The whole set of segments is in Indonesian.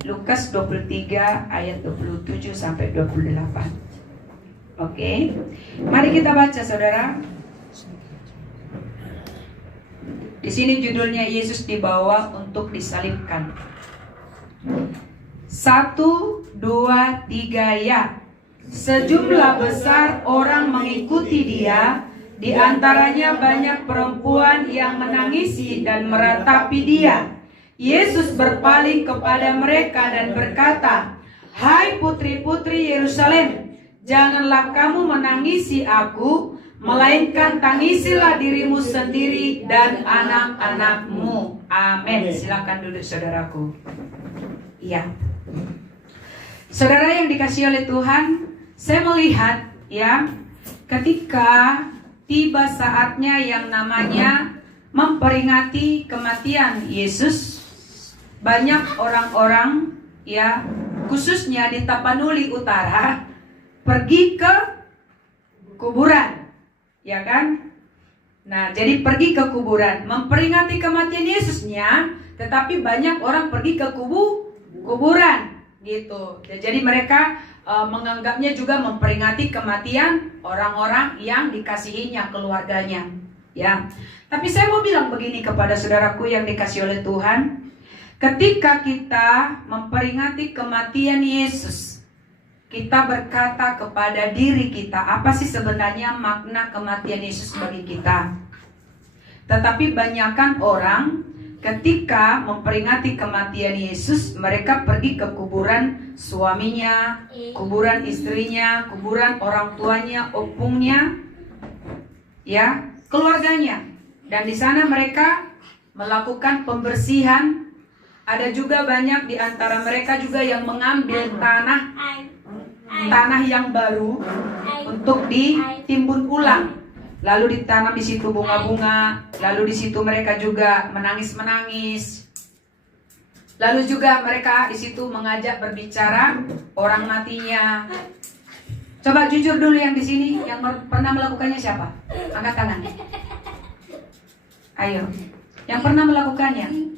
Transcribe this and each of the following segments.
Lukas 23 ayat 27 sampai 28. Oke. Mari kita baca, saudara. Di sini judulnya Yesus dibawa untuk disalibkan. 1, 2, 3 ya. Sejumlah besar orang mengikuti dia, di antaranya banyak perempuan yang menangisi dan meratapi dia. Yesus berpaling kepada mereka dan berkata, "Hai putri-putri Yerusalem, janganlah kamu menangisi aku, melainkan tangisilah dirimu sendiri dan anak-anakmu." Amin. Silakan duduk, saudaraku. Iya. Saudara yang dikasihi oleh Tuhan, saya melihat ya, ketika tiba saatnya yang namanya memperingati kematian Yesus, banyak orang-orang ya, khususnya di Tapanuli Utara, pergi ke kuburan. Ya kan? Nah, jadi pergi ke kuburan memperingati kematian Yesusnya, tetapi banyak orang pergi ke kuburan gitu. Jadi mereka menganggapnya juga memperingati kematian orang-orang yang dikasihinya, keluarganya. Ya. Tapi saya mau bilang begini kepada saudaraku yang dikasihi oleh Tuhan, ketika kita memperingati kematian Yesus, kita berkata kepada diri kita, apa sih sebenarnya makna kematian Yesus bagi kita? Tetapi banyakkan orang ketika memperingati kematian Yesus, mereka pergi ke kuburan suaminya, kuburan istrinya, kuburan orang tuanya, opungnya, ya, keluarganya. Dan di sana mereka melakukan pembersihan. Ada juga banyak di antara mereka juga yang mengambil tanah yang baru untuk ditimbun ulang, lalu ditanam di situ bunga-bunga, lalu di situ mereka juga menangis-menangis, lalu juga mereka di situ mengajak berbicara orang matinya. Coba jujur dulu yang di sini, yang pernah melakukannya siapa? Angkat tangan. Ayo, yang pernah melakukannya?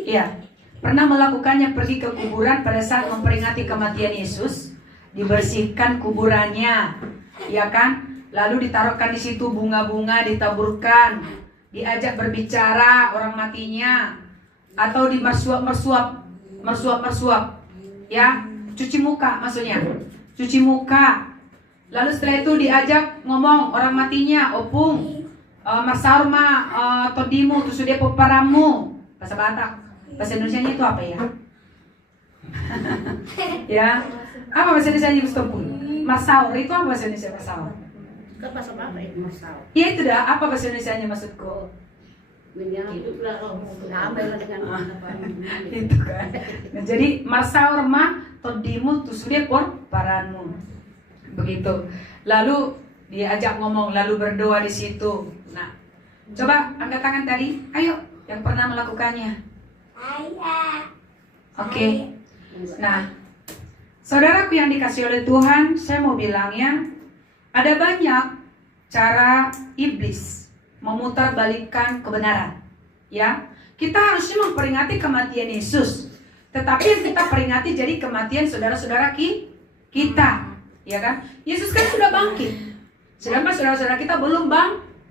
Iya. Pernah melakukannya, pergi ke kuburan pada saat memperingati kematian Yesus, dibersihkan kuburannya, ya kan? Lalu ditaruhkan di situ bunga-bunga, ditaburkan, diajak berbicara orang matinya, atau dimersuap-mersuap, ya, cuci muka maksudnya, cuci muka. Lalu setelah itu diajak ngomong orang matinya, opung, masarma, todimu, tusude poparamu, bahasa Batak. Bahasa Indonesianya itu apa ya? Ya, apa bahasa Indonesianya Mustopun? Masaur itu apa bahasa Indonesia masaur? Kan bahasa apa itu masaur? Ya itu dah, apa bahasa Indonesianya maksudku? Itu kan. Nah, jadi masaur mah todimu tusude por paranmu. Begitu. Lalu diajak ngomong, lalu berdoa di situ. Nah, coba angkat tangan tadi. Ayo, yang pernah melakukannya. Oke. Nah, saudaraku yang dikasihi oleh Tuhan, saya mau bilangnya, ada banyak cara iblis memutarbalikkan kebenaran. Ya, kita harusnya memperingati kematian Yesus, tetapi yang kita peringati jadi kematian saudara-saudara kita, ya kan? Yesus kan sudah bangkit, sedangkan saudara-saudara kita belum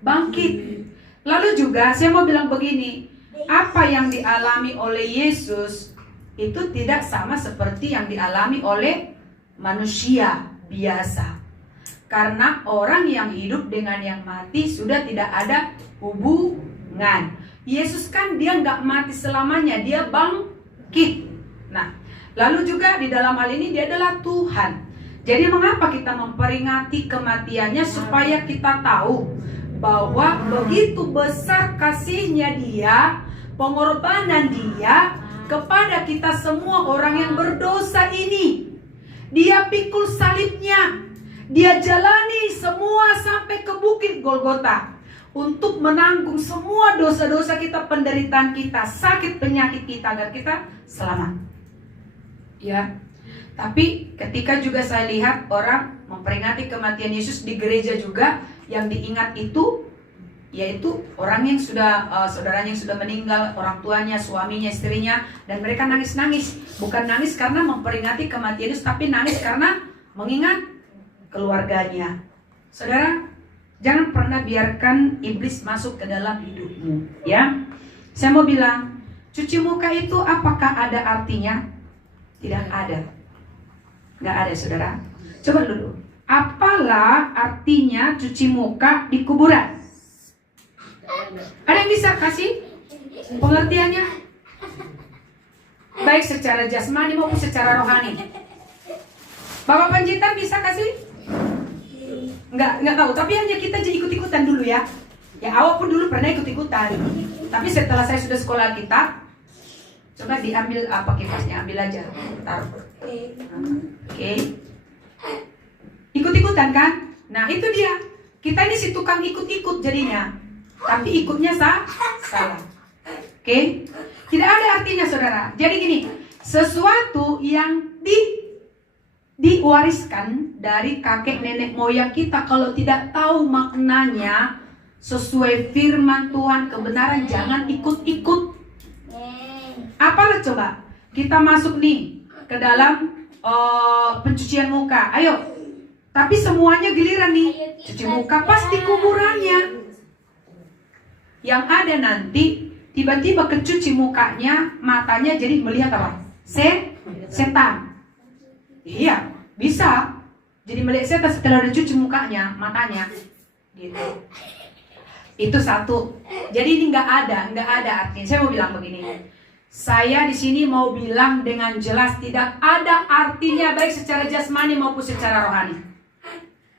bangkit. Lalu juga saya mau bilang begini, apa yang dialami oleh Yesus itu tidak sama seperti yang dialami oleh manusia biasa. Karena orang yang hidup dengan yang mati sudah tidak ada hubungan. Yesus kan dia nggak mati selamanya, dia bangkit. Nah, lalu juga di dalam hal ini dia adalah Tuhan. Jadi mengapa kita memperingati kematiannya? Supaya kita tahu bahwa begitu besar kasihnya dia, pengorbanan dia kepada kita semua orang yang berdosa ini. Dia pikul salibnya, dia jalani semua sampai ke bukit Golgota untuk menanggung semua dosa-dosa kita, penderitaan kita, sakit penyakit kita, agar kita selamat. Ya, tapi ketika juga saya lihat orang memperingati kematian Yesus di gereja juga, yang diingat itu yaitu orang yang sudah saudaranya yang sudah meninggal, orang tuanya, suaminya, istrinya, dan mereka nangis-nangis. Bukan nangis karena memperingati kematian Yesus, tapi nangis karena mengingat keluarganya. Saudara, jangan pernah biarkan iblis masuk ke dalam hidupmu, ya. Saya mau bilang, cuci muka itu apakah ada artinya? Tidak ada. Nggak ada, saudara. Coba dulu. Apalah artinya cuci muka di kuburan? Ada yang bisa kasih pengertiannya? Baik secara jasmani maupun secara rohani. Bapak Panjitan bisa kasih? Nggak tahu. Tapi hanya kita jadi ikut-ikutan dulu ya. Ya awak pun dulu pernah ikut-ikutan. Tapi setelah saya sudah sekolah kitab, coba diambil apa kipasnya, ambil aja. Taruh. Oke. Ikut-ikutan kan? Nah itu dia. Kita ini si tukang ikut-ikut jadinya. Tapi ikutnya salah. Oke? Tidak ada artinya saudara. Jadi gini, sesuatu yang diwariskan dari kakek nenek moyang kita, kalau tidak tahu maknanya sesuai firman Tuhan, kebenaran, jangan ikut-ikut. Apalah coba? Kita masuk nih ke dalam pencucian muka. Ayo. Tapi semuanya giliran nih. Cuci muka pasti kuburannya. Yang ada nanti tiba-tiba kecuci mukanya, matanya jadi melihat apa? Setan. Iya, bisa. Jadi melihat setan setelah dicuci mukanya, matanya. Gitu. Itu satu. Jadi ini nggak ada artinya. Saya mau bilang begini. Saya di sini mau bilang dengan jelas, tidak ada artinya baik secara jasmani maupun secara rohani.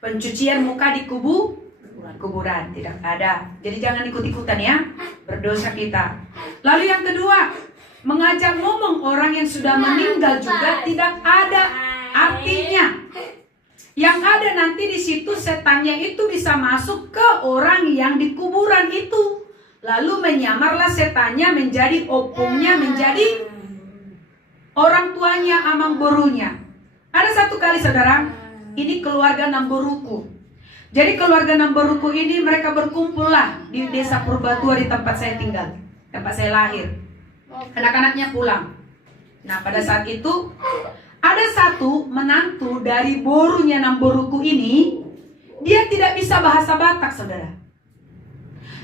Pencucian muka di kuburan tidak ada. Jadi jangan ikut-ikutan ya, berdosa kita. Lalu yang kedua, mengajak ngomong orang yang sudah meninggal juga tidak ada artinya. Yang ada nanti di situ setannya itu bisa masuk ke orang yang di kuburan itu. Lalu menyamarlah setannya menjadi opungnya, menjadi orang tuanya, amang borunya. Ada satu kali saudara, ini keluarga Namboruku. Jadi keluarga Namboruku ini mereka berkumpul lah di desa Purbatua di tempat saya tinggal, tempat saya lahir. Anak-anaknya pulang. Nah pada saat itu ada satu menantu dari borunya Namboruku ini, dia tidak bisa bahasa Batak saudara.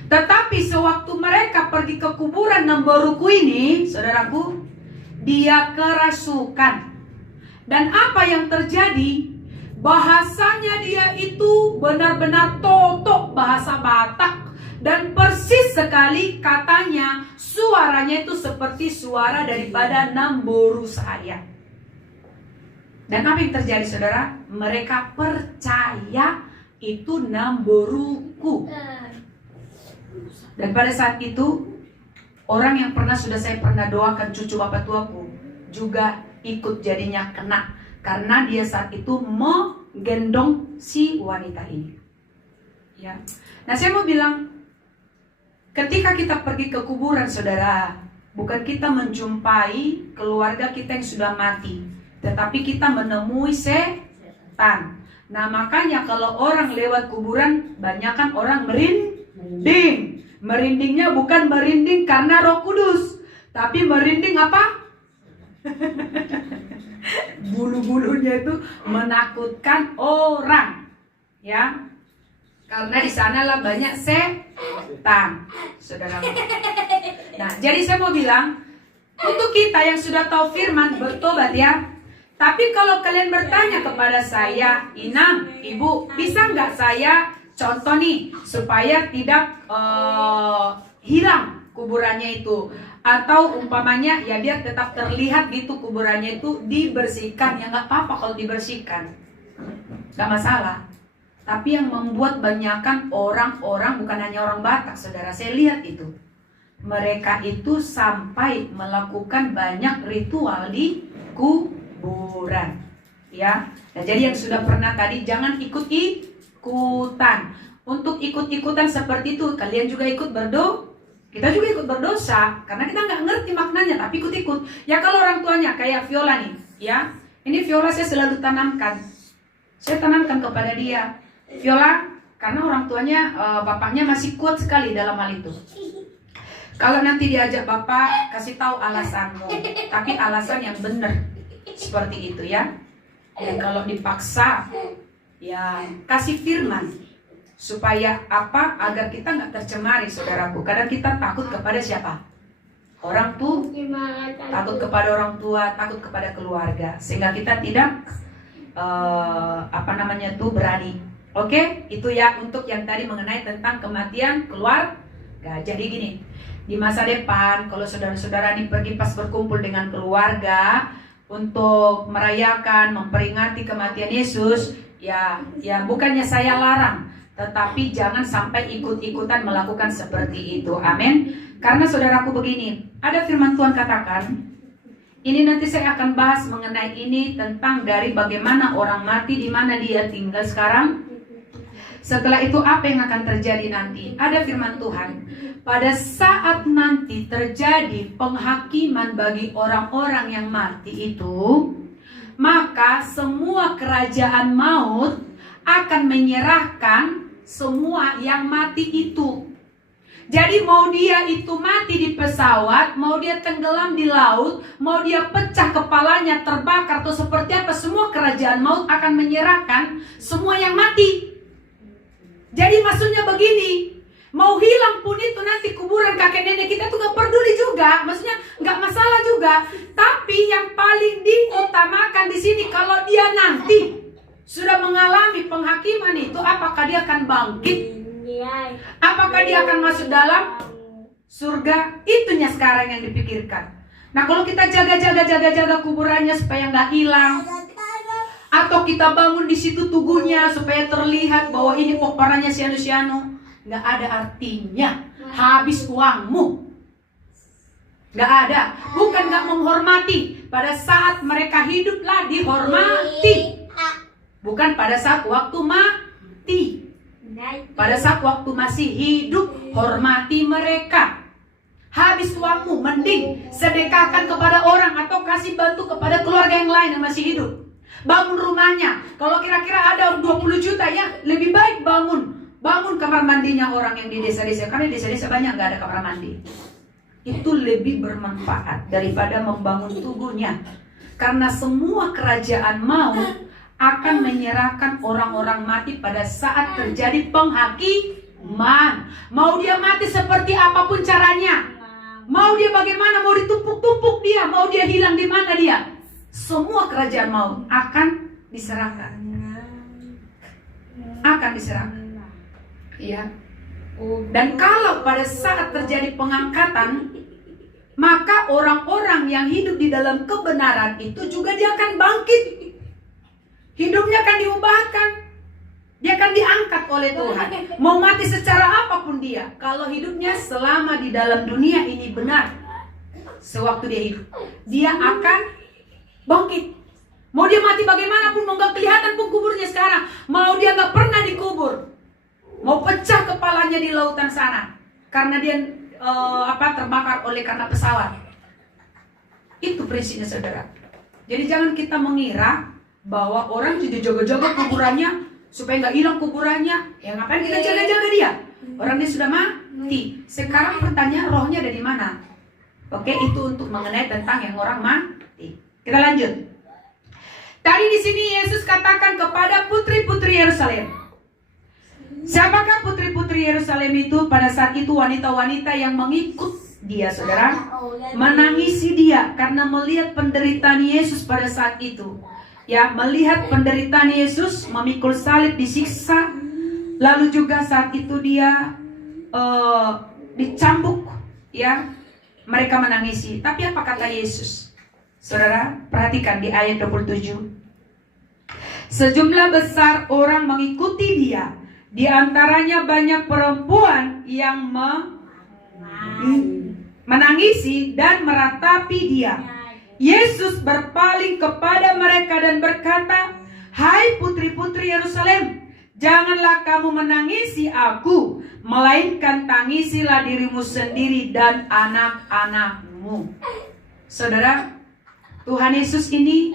Tetapi sewaktu mereka pergi ke kuburan Namboruku ini, saudaraku, dia kerasukan. Dan apa yang terjadi? Bahasanya dia itu benar-benar totok bahasa Batak. Dan persis sekali katanya, suaranya itu seperti suara daripada Namboru saya. Dan apa yang terjadi saudara? Mereka percaya itu Namboruku. Dan pada saat itu, orang yang sudah saya pernah doakan cucu bapak tuaku juga ikut jadinya kena. Karena dia saat itu menggendong si wanita ini. Ya. Nah saya mau bilang, ketika kita pergi ke kuburan saudara, bukan kita menjumpai keluarga kita yang sudah mati, tetapi kita menemui setan. Nah makanya kalau orang lewat kuburan, banyakan orang merinding. Merindingnya bukan merinding karena Roh Kudus, tapi merinding apa? Bulu-bulunya itu menakutkan orang, ya, karena di sanalah banyak setan, saudara. Nah, jadi saya mau bilang untuk kita yang sudah tahu firman, bertobat ya. Tapi kalau kalian bertanya kepada saya, Inang, Ibu, bisa nggak saya contoh nih supaya tidak hilang kuburannya itu? Atau umpamanya ya biar tetap terlihat gitu kuburannya itu dibersihkan. Ya nggak apa-apa kalau dibersihkan, nggak masalah. Tapi yang membuat banyakan orang-orang, bukan hanya orang Batak saudara, saya lihat itu, mereka itu sampai melakukan banyak ritual di kuburan, ya. Nah jadi yang sudah pernah tadi jangan ikut-ikutan. Untuk ikut-ikutan seperti itu kalian juga ikut kita juga ikut berdosa karena kita nggak ngerti maknanya, tapi ikut-ikut. Ya kalau orang tuanya kayak Viola nih, ya, ini Viola saya selalu tanamkan. Saya tanamkan kepada dia, Viola, karena orang tuanya, bapaknya masih kuat sekali dalam hal itu. Kalau nanti diajak bapak, kasih tahu alasanmu, tapi alasan yang benar, seperti itu ya. Dan kalau dipaksa, ya kasih firman, supaya apa? Agar kita nggak tercemari, saudaraku. Kadang kita takut kepada siapa? Orang tuh, takut kepada orang tua, takut kepada keluarga, sehingga kita tidak berani. Oke, itu ya untuk yang tadi mengenai tentang kematian keluarga. Jadi gini, di masa depan kalau saudara-saudara ini pergi pas berkumpul dengan keluarga untuk merayakan, memperingati kematian Yesus, ya bukannya saya larang, tetapi jangan sampai ikut-ikutan melakukan seperti itu. Amin. Karena saudaraku begini, ada firman Tuhan katakan, ini nanti saya akan bahas mengenai ini tentang dari bagaimana orang mati, di mana dia tinggal sekarang. Setelah itu apa yang akan terjadi nanti? Ada firman Tuhan, pada saat nanti terjadi penghakiman bagi orang-orang yang mati itu, maka semua kerajaan maut akan menyerahkan semua yang mati itu. Jadi mau dia itu mati di pesawat, mau dia tenggelam di laut, mau dia pecah kepalanya, terbakar atau seperti apa, semua kerajaan maut akan menyerahkan semua yang mati. Jadi maksudnya begini, mau hilang pun itu nanti kuburan kakek nenek kita tuh gak peduli juga, maksudnya gak masalah juga. Tapi yang paling diutamakan di sini, kalau dia nanti sudah mengalami penghakiman itu, apakah dia akan bangkit? Apakah dia akan masuk dalam surga? Itunya sekarang yang dipikirkan. Nah kalau kita jaga kuburannya supaya nggak hilang, atau kita bangun di situ tugunya supaya terlihat bahwa ini pokparanya sianu-sianu, nggak ada artinya. Habis uangmu. Nggak ada. Bukan nggak menghormati. Pada saat mereka hiduplah dihormati. Bukan pada saat waktu mati. Pada saat waktu masih hidup, hormati mereka. Habis uangmu, mending sedekahkan kepada orang atau kasih bantu kepada keluarga yang lain yang masih hidup. Bangun rumahnya. Kalau kira-kira ada 20 juta ya, lebih baik bangun kamar mandinya orang yang di desa-desa. Karena di desa-desa banyak nggak ada kamar mandi. Itu lebih bermanfaat daripada membangun tubuhnya. Karena semua kerajaan maut akan menyerahkan orang-orang mati pada saat terjadi penghakiman. Mau dia mati seperti apapun caranya, mau dia bagaimana, mau ditumpuk-tumpuk dia, mau dia hilang di mana dia, semua kerajaan maut akan diserahkan. Akan diserahkan. Iya. Dan kalau pada saat terjadi pengangkatan, maka orang-orang yang hidup di dalam kebenaran itu juga dia akan bangkit. Hidupnya akan diubahkan. Dia akan diangkat oleh Tuhan. Mau mati secara apapun dia, kalau hidupnya selama di dalam dunia ini benar, sewaktu dia hidup, dia akan bangkit. Mau dia mati bagaimanapun, mau gak kelihatan pun kuburnya sekarang, mau dia gak pernah dikubur, mau pecah kepalanya di lautan sana karena dia terbakar oleh karena pesawat. Itu prinsipnya, saudara. Jadi jangan kita mengira bahwa orang jadi jaga-jaga kuburannya supaya nggak hilang kuburannya. Ya ngapain kita jaga-jaga dia? Orang dia sudah mati. Sekarang pertanyaan, rohnya ada di mana? Oke, itu untuk mengenai tentang yang orang mati. Kita lanjut. Tadi di sini Yesus katakan kepada putri-putri Yerusalem. Siapakah putri-putri Yerusalem itu? Pada saat itu wanita-wanita yang mengikut dia, saudara, menangisi dia karena melihat penderitaan Yesus pada saat itu. Ya, melihat penderitaan Yesus, memikul salib, disiksa, lalu juga saat itu dia dicambuk, ya, mereka menangisi. Tapi apa kata Yesus? Saudara, perhatikan di ayat 27. Sejumlah besar orang mengikuti dia, di antaranya banyak perempuan yang menangisi dan meratapi dia. Yesus berpaling kepada mereka dan berkata, "Hai putri-putri Yerusalem, janganlah kamu menangisi aku, melainkan tangisilah dirimu sendiri dan anak-anakmu." Saudara, Tuhan Yesus ini,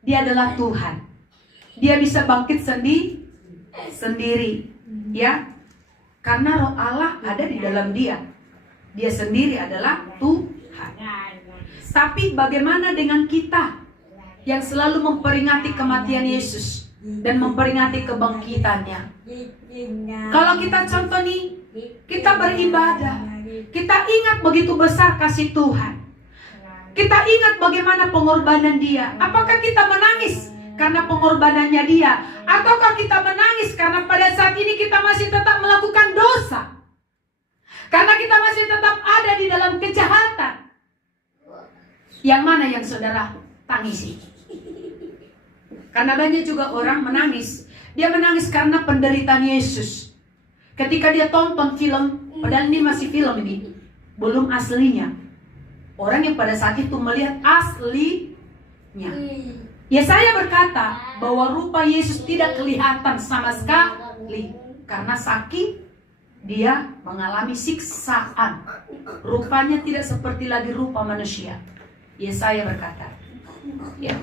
dia adalah Tuhan. Dia bisa bangkit sendiri. Ya, karena Roh Allah ada di dalam dia. Dia sendiri adalah Tuhan. Tapi bagaimana dengan kita yang selalu memperingati kematian Yesus dan memperingati kebangkitannya? Kalau kita contoh nih, kita beribadah, kita ingat begitu besar kasih Tuhan, kita ingat bagaimana pengorbanan dia. Apakah kita menangis karena pengorbanannya dia? Ataukah kita menangis karena pada saat ini kita masih tetap melakukan dosa? Karena kita masih tetap ada di dalam kejahatan. Yang mana yang saudara tangisi? Karena banyak juga orang menangis. Dia menangis karena penderitaan Yesus. Ketika dia tonton film, padahal ini masih film ini, belum aslinya. Orang yang pada saat itu melihat aslinya. Yesaya berkata bahwa rupa Yesus tidak kelihatan sama sekali karena saking dia mengalami siksaan. Rupanya tidak seperti lagi rupa manusia. Yesaya berkata. Ya.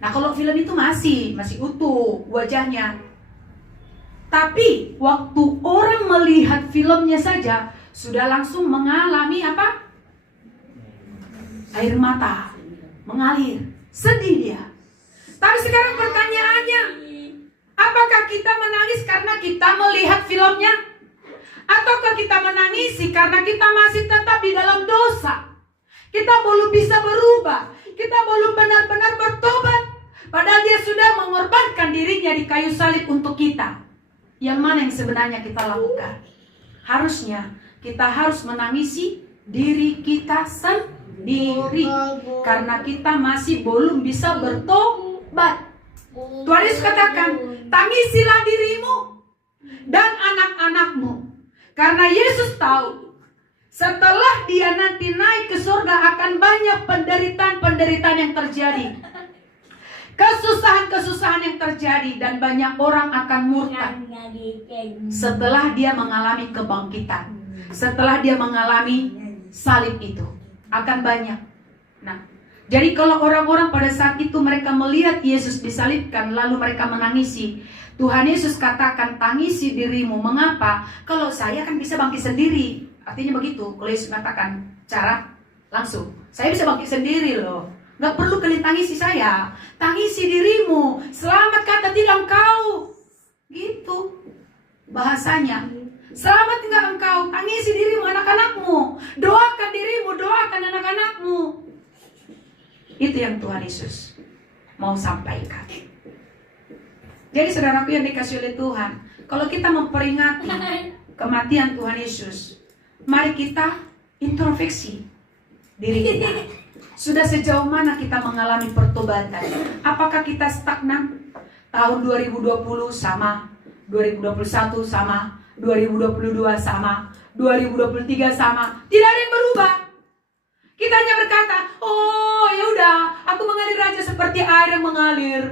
Nah, kalau film itu masih utuh wajahnya. Tapi waktu orang melihat filmnya saja sudah langsung mengalami apa? Air mata mengalir, sedih dia. Tapi sekarang pertanyaannya, apakah kita menangis karena kita melihat filmnya? Ataukah kita menangisi karena kita masih tetap di dalam dosa? Kita belum bisa berubah, kita belum benar-benar bertobat. Padahal dia sudah mengorbankan dirinya di kayu salib untuk kita. Yang mana yang sebenarnya kita lakukan? Harusnya kita harus menangisi diri kita sendiri, karena kita masih belum bisa bertobat. Tuhan Yesus katakan, tangisilah dirimu dan anak-anakmu, karena Yesus tahu setelah dia nanti naik ke surga akan banyak penderitaan-penderitaan yang terjadi, kesusahan-kesusahan yang terjadi, dan banyak orang akan murtad setelah dia mengalami kebangkitan, setelah dia mengalami salib itu. Akan banyak. Nah, jadi kalau orang-orang pada saat itu mereka melihat Yesus disalibkan lalu mereka menangisi, Tuhan Yesus katakan, tangisi dirimu. Mengapa? Kalau saya kan bisa bangkit sendiri. Artinya begitu. Kalau Yesus katakan cara langsung, saya bisa bangkit sendiri loh, gak perlu kalian tangisi saya. Tangisi dirimu, selamat kata tidak engkau. Gitu bahasanya. Selamat tinggal engkau, tangisi dirimu, anak-anakmu. Doakan dirimu, doakan anak-anakmu. Itu yang Tuhan Yesus mau sampaikan. Jadi saudaraku yang dikasih oleh Tuhan, kalau kita memperingati kematian Tuhan Yesus, mari kita introspeksi diri kita. Sudah sejauh mana kita mengalami pertobatan? Apakah kita stagnan? Tahun 2020 sama, 2021 sama, 2022 sama, 2023 sama. Tidak ada yang berubah. Kita hanya berkata, oh ya udah, aku mengalir aja seperti air yang mengalir,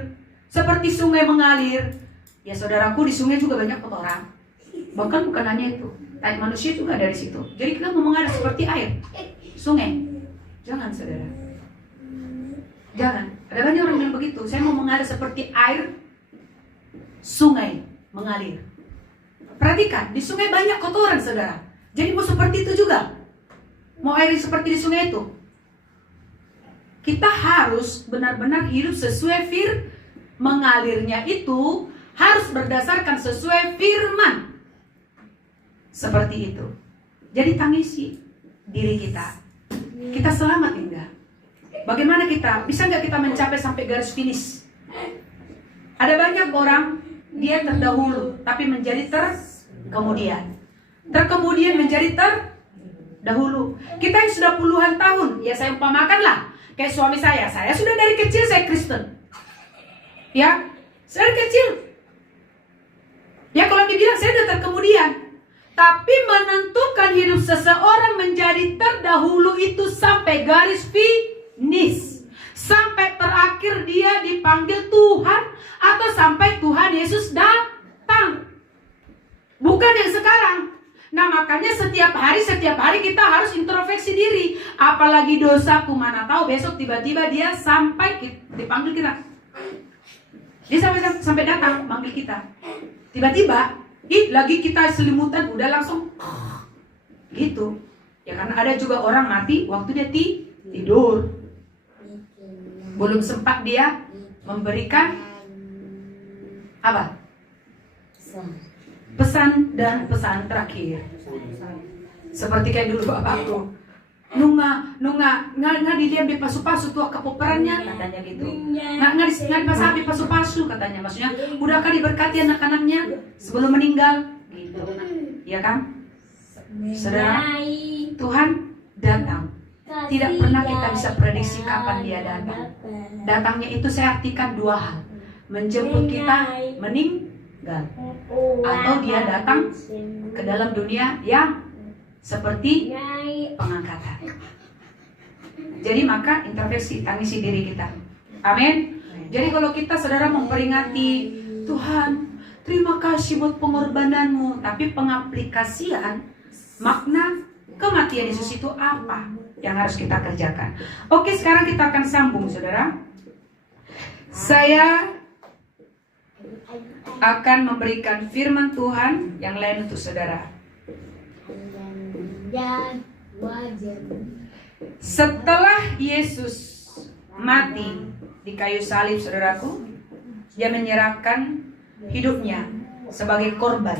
seperti sungai mengalir. Ya saudaraku, di sungai juga banyak kotoran. Bahkan bukan hanya itu, tai manusia juga dari situ. Jadi kita mau mengalir seperti air, sungai. Jangan saudara, jangan. Ada banyak orang yang begitu. Saya mau mengalir seperti air, sungai mengalir. Perhatikan, di sungai banyak kotoran saudara. Jadi mau seperti itu juga, mau air seperti di sungai itu. Kita harus benar-benar hidup sesuai mengalirnya itu harus berdasarkan sesuai firman. Seperti itu. Jadi tangisi diri kita. Kita selamat enggak? Bagaimana kita? Bisa nggak kita mencapai sampai garis finish? Ada banyak orang dia terdahulu tapi menjadi terkemudian. Terkemudian menjadi terdahulu. Kita yang sudah puluhan tahun, ya saya umpamakan lah, kayak suami saya sudah dari kecil saya Kristen. Ya, saya dari kecil. Ya kalau dibilang saya sudah terkemudian. Tapi menentukan hidup seseorang menjadi terdahulu itu sampai garis finish. Sampai terakhir dia dipanggil Tuhan, atau sampai Tuhan Yesus datang. Bukan yang sekarang. Nah makanya setiap hari kita harus introspeksi diri. Apalagi dosaku, mana tahu besok tiba-tiba dia sampai dipanggil kita. Dia sampai datang manggil kita. Tiba-tiba lagi kita selimutan udah langsung gitu. Ya karena ada juga orang mati waktu dia tidur. Belum sempat dia memberikan apa? Pesan dan pesan terakhir. Seperti kayak dulu bapakku. Nggak dilihat pasu-pasu tua kepoperannya katanya gitu. Nggak dipasapi pasu-pasu katanya. Maksudnya udahkah diberkati anak-anaknya sebelum meninggal gitu. Ya kan? Saudara, Tuhan datang. Tidak pernah kita bisa prediksi kapan dia datang. Datangnya itu saya artikan dua hal. Menjemput kita meninggal, atau dia datang ke dalam dunia yang seperti pengangkatan. Jadi maka intervensi tangisi diri kita. Amin. Jadi kalau kita saudara memperingati Tuhan, terima kasih buat pengorbananmu, tapi pengaplikasian makna kematian Yesus itu apa yang harus kita kerjakan. Oke, sekarang kita akan sambung saudara. Saya akan memberikan firman Tuhan yang lain untuk saudara. Setelah Yesus mati di kayu salib saudaraku, dia menyerahkan hidupnya sebagai korban,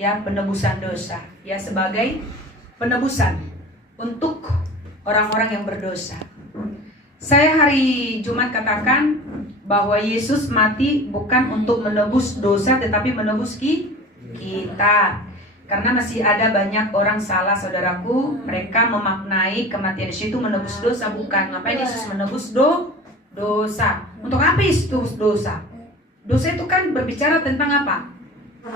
ya, penebusan dosa, ya, sebagai penebusan untuk orang-orang yang berdosa. Saya hari Jumat katakan bahwa Yesus mati bukan untuk menebus dosa, tetapi menebus kita. Karena masih ada banyak orang salah saudaraku. Mereka memaknai kematian Yesus itu menebus dosa. Bukan. Ngapain Yesus menebus dosa? Untuk apa Yesus dosa? Dosa itu kan berbicara tentang apa?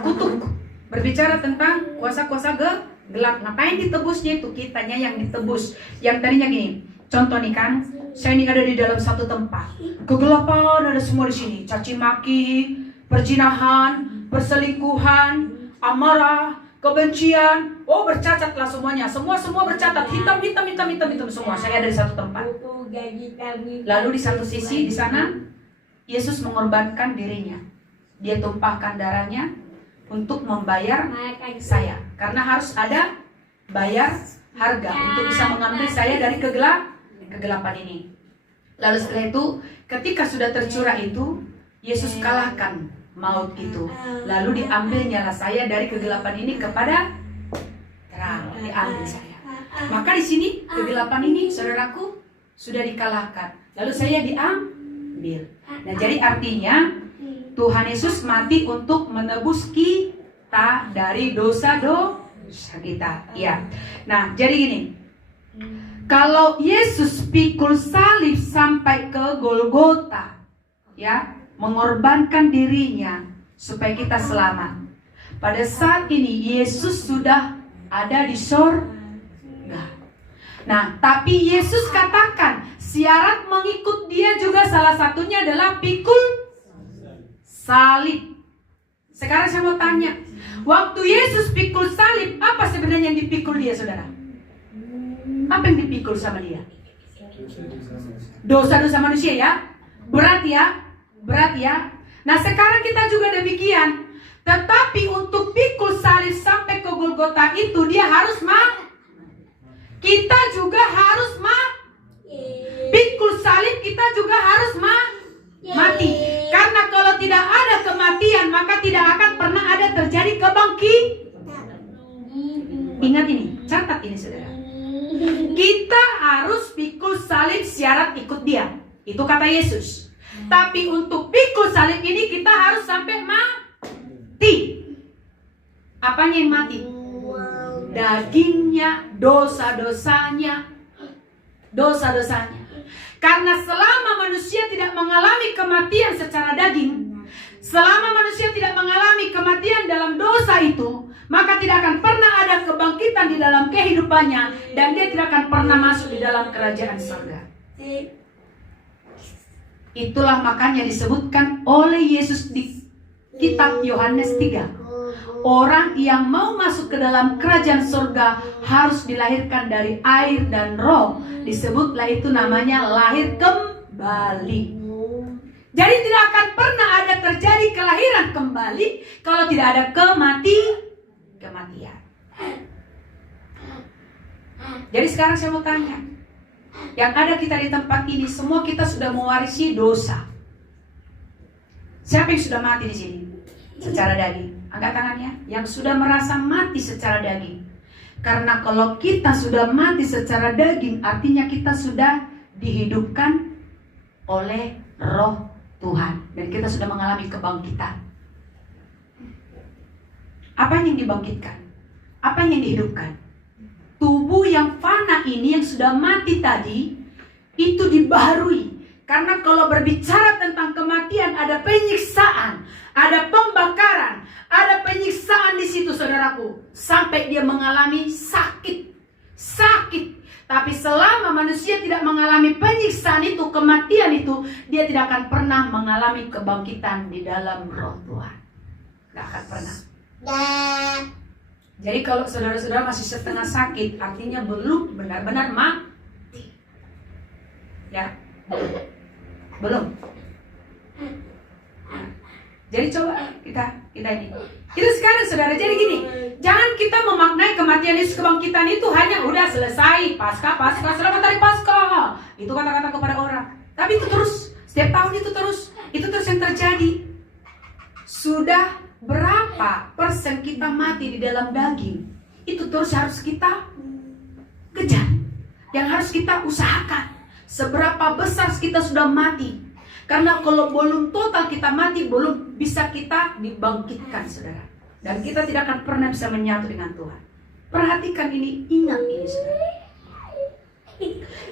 Kutuk. Berbicara tentang kuasa-kuasa gelap. Ngapain ditebusnya itu? Kitanya yang ditebus. Yang tadinya gini. Contoh nih kan, saya ini ada di dalam satu tempat. Kegelapan ada semua di sini. Caci maki, perzinahan, perselingkuhan, amarah, kebencian. Oh, bercacatlah semuanya. Semua bercatat. Hitam semua. Saya ada di satu tempat. Lalu di satu sisi di sana Yesus mengorbankan dirinya. Dia tumpahkan darahnya untuk membayar saya. Karena harus ada bayar harga untuk bisa mengambil saya dari kegelapan ini. Lalu setelah itu, ketika sudah tercurah itu, Yesus kalahkan maut itu. Lalu diambilnyalah saya dari kegelapan ini kepada terang. Diambil saya. Maka di sini kegelapan ini, saudaraku, sudah dikalahkan. Lalu saya diambil. Nah, jadi artinya Tuhan Yesus mati untuk menebus kita dari dosa-dosa kita. Ya. Nah, jadi gini. Kalau Yesus pikul salib sampai ke Golgota, ya, mengorbankan dirinya supaya kita selamat. Pada saat ini Yesus sudah ada di sorga. Nah, tapi Yesus katakan syarat mengikut dia juga salah satunya adalah pikul salib. Sekarang saya mau tanya, waktu Yesus pikul salib, apa sebenarnya yang dipikul dia, saudara? Apa yang dipikul sama dia? Dosa-dosa manusia, ya. Berat ya. Nah, sekarang kita juga demikian. Tetapi untuk pikul salib sampai ke Golgota itu dia harus kita juga harus pikul salib, kita juga harus mati. Karena kalau tidak ada kematian, maka tidak akan pernah ada terjadi kebangkitan. Ingat ini, catat ini saudara. Kita harus pikul salib syarat ikut dia. Itu kata Yesus. Tapi untuk pikul salib ini kita harus sampai mati. Apanya yang mati? Dagingnya, dosa-dosanya. Karena selama manusia tidak mengalami kematian secara daging, selama manusia tidak mengalami kematian dalam dosa itu, maka tidak akan pernah ada kebangkitan di dalam kehidupannya, dan dia tidak akan pernah masuk di dalam kerajaan surga. Itulah makanya disebutkan oleh Yesus di kitab Yohanes 3. Orang yang mau masuk ke dalam kerajaan surga harus dilahirkan dari air dan roh. Disebutlah itu namanya lahir kembali. Jadi tidak akan pernah ada terjadi kelahiran kembali kalau tidak ada kematian. Jadi sekarang saya mau tanya, yang ada kita di tempat ini, semua kita sudah mewarisi dosa. Siapa yang sudah mati di sini? Secara daging. Angkat tangannya. Yang sudah merasa mati secara daging. Karena kalau kita sudah mati secara daging, artinya kita sudah dihidupkan oleh Roh Tuhan. Dan kita sudah mengalami kebangkitan. Apa yang dibangkitkan? Apa yang dihidupkan? Tubuh yang fana ini yang sudah mati tadi, itu dibaharui. Karena kalau berbicara tentang kematian, ada penyiksaan, ada pembakaran, ada penyiksaan di situ, saudaraku. Sampai dia mengalami sakit. Tapi selama manusia tidak mengalami penyiksaan itu, kematian itu, dia tidak akan pernah mengalami kebangkitan di dalam Roh Tuhan. Tidak akan pernah. Jadi kalau saudara-saudara masih setengah sakit, artinya belum benar-benar mati. Ya, belum. Nah, jadi coba kita ini. Itu sekarang saudara, jadi gini, jangan kita memaknai kematian Yesus, kebangkitan itu hanya udah selesai, pasca, selamat hari pasca. Itu kata-kata kepada orang. Tapi itu terus, setiap tahun itu terus yang terjadi. Sudah berapa persen kita mati di dalam daging? Itu terus harus kita kejar. Yang harus kita usahakan. Seberapa besar kita sudah mati. Karena kalau belum total kita mati, belum bisa kita dibangkitkan, saudara. Dan kita tidak akan pernah bisa menyatu dengan Tuhan. Perhatikan ini, ingat ini, saudara.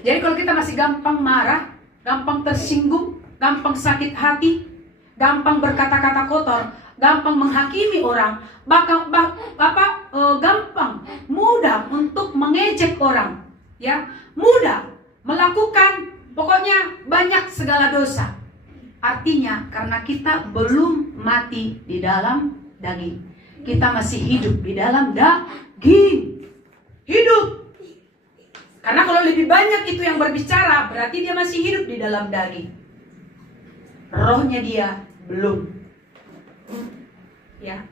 Jadi kalau kita masih gampang marah, gampang tersinggung, gampang sakit hati, gampang berkata-kata kotor, gampang menghakimi orang, gampang, mudah untuk mengejek orang, ya, mudah melakukan, pokoknya banyak segala dosa. Artinya karena kita belum mati di dalam daging, kita masih hidup di dalam daging, hidup. Karena kalau lebih banyak itu yang berbicara, berarti dia masih hidup di dalam daging. Rohnya dia belum. Ya,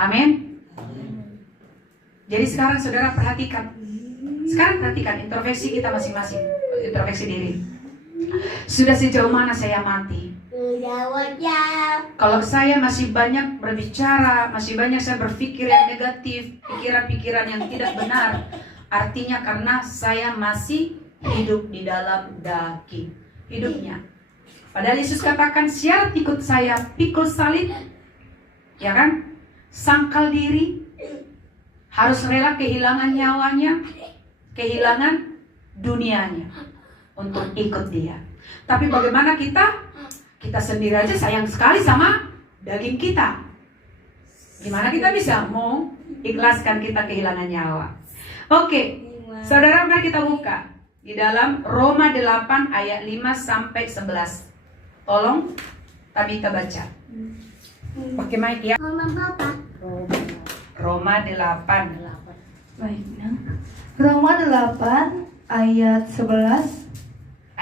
amin. Jadi sekarang saudara perhatikan. Sekarang perhatikan introspeksi kita masing-masing. Introspeksi diri. Sudah sejauh mana saya mati? Kalau saya masih banyak berbicara, masih banyak saya berpikir yang negatif, pikiran-pikiran yang tidak benar, artinya karena saya masih hidup di dalam daging. Hidupnya. Padahal Yesus katakan, syarat ikut saya, pikul salib, ya kan? Sangkal diri, harus rela kehilangan nyawanya, kehilangan dunianya untuk ikut dia. Tapi bagaimana kita? Kita sendiri aja sayang sekali sama daging kita. Gimana kita bisa mau ikhlaskan kita kehilangan nyawa? Oke, saudara, mari kita buka di dalam Roma 8 ayat 5 sampai 11. Tolong Tabita baca. Pakai mic ya. Roma 8. Baik, Roma 8 ayat 11.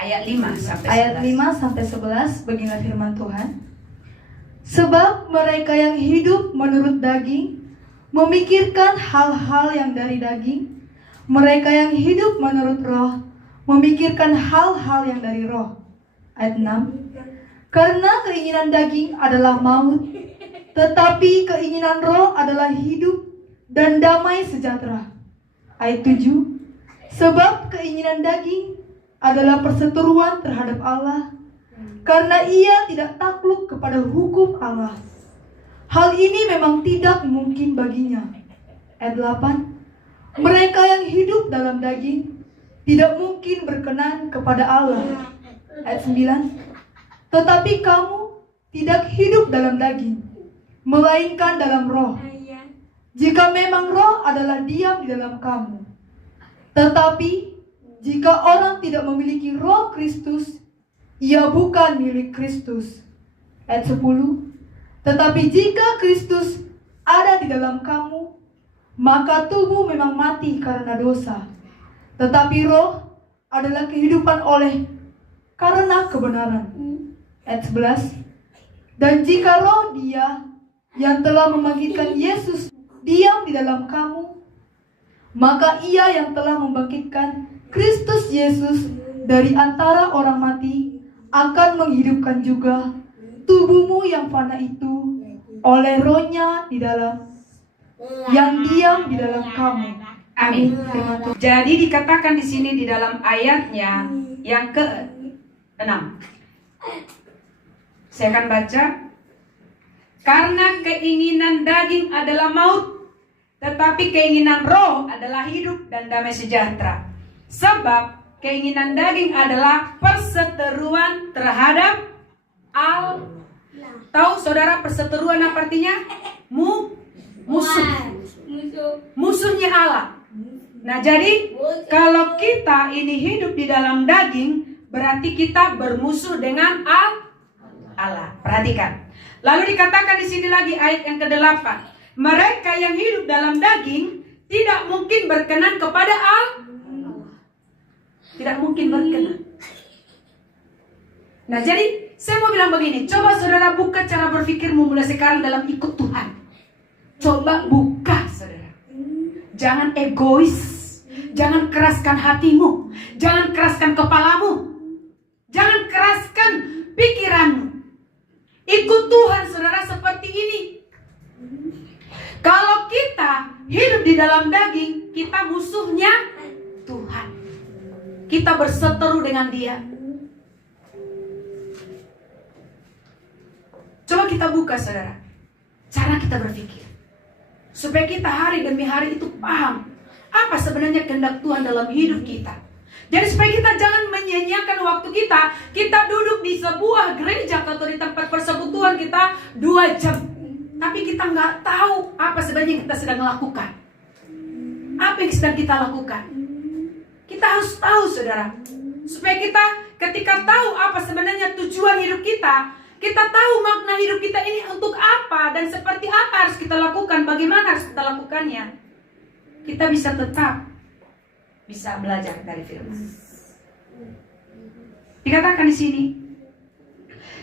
Ayat 5 sampai 11. Ayat 5 sampai 11, beginilah firman Tuhan. Sebab mereka yang hidup menurut daging memikirkan hal-hal yang dari daging. Mereka yang hidup menurut roh memikirkan hal-hal yang dari roh. Ayat 6. Karena keinginan daging adalah maut, tetapi keinginan roh adalah hidup dan damai sejahtera. Ayat 7. Sebab keinginan daging adalah perseteruan terhadap Allah, karena ia tidak takluk kepada hukum Allah. Hal ini memang tidak mungkin baginya. Ayat 8. Mereka yang hidup dalam daging tidak mungkin berkenan kepada Allah. Ayat 9. Tetapi kamu tidak hidup dalam daging, melainkan dalam roh. Jika memang roh adalah diam di dalam kamu. Tetapi jika orang tidak memiliki roh Kristus, ia bukan milik Kristus. Ayat 10. Tetapi jika Kristus ada di dalam kamu, maka tubuh memang mati karena dosa, tetapi roh adalah kehidupan oleh karena kebenaran. Ayat 11. Dan jika roh Dia yang telah membangkitkan Yesus diam di dalam kamu, maka Ia yang telah membangkitkan Kristus Yesus dari antara orang mati akan menghidupkan juga tubuhmu yang fana itu oleh rohnya di dalam yang diam di dalam kamu. Amin. Firman Tuhan. Jadi dikatakan di sini di dalam ayatnya yang ke-6. Saya akan baca. Karena keinginan daging adalah maut, tetapi keinginan roh adalah hidup dan damai sejahtera. Sebab keinginan daging adalah perseteruan terhadap Allah. Tahu saudara perseteruan apa artinya? Musuh. Musuhnya Allah. Nah jadi kalau kita ini hidup di dalam daging, berarti kita bermusuh dengan Allah. Perhatikan. Lalu dikatakan di sini lagi ayat yang ke-8. Mereka yang hidup dalam daging tidak mungkin berkenan kepada Allah. Tidak mungkin berkenan. Nah jadi saya mau bilang begini, coba saudara buka cara berpikirmu mulai sekarang dalam ikut Tuhan. Coba buka saudara. Jangan egois. Jangan keraskan hatimu. Jangan keraskan kepalamu. Jangan keraskan pikiranmu. Ikut Tuhan saudara seperti ini. Kalau kita hidup di dalam daging, kita musuhnya Tuhan. Kita berseteru dengan Dia. Coba kita buka saudara, cara kita berpikir, supaya kita hari demi hari itu paham apa sebenarnya kehendak Tuhan dalam hidup kita. Jadi supaya kita jangan menyia-nyiakan waktu kita. Kita duduk di sebuah gereja atau di tempat persekutuan kita 2 jam, tapi kita nggak tahu apa sebenarnya yang kita sedang lakukan. Apa yang sedang kita lakukan? Kita harus tahu saudara, supaya kita ketika tahu apa sebenarnya tujuan hidup kita, kita tahu makna hidup kita ini untuk apa dan seperti apa harus kita lakukan, bagaimana harus kita lakukannya. Kita bisa tetap bisa belajar dari firman. Dikatakan di sini,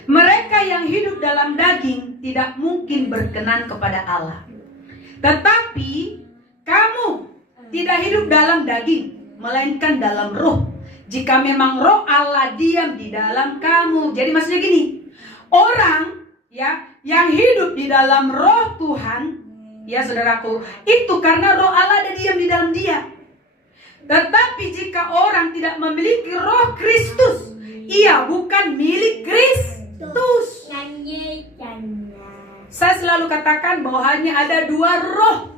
mereka yang hidup dalam daging tidak mungkin berkenan kepada Allah. Tetapi kamu tidak hidup dalam daging, melainkan dalam roh. Jika memang roh Allah diam di dalam kamu. Jadi maksudnya gini, orang ya yang hidup di dalam roh Tuhan, ya saudaraku, itu karena roh Allah ada diam di dalam dia. Tetapi jika orang tidak memiliki roh Kristus, ia bukan milik Kristus. Saya selalu katakan bahwa hanya ada 2 roh.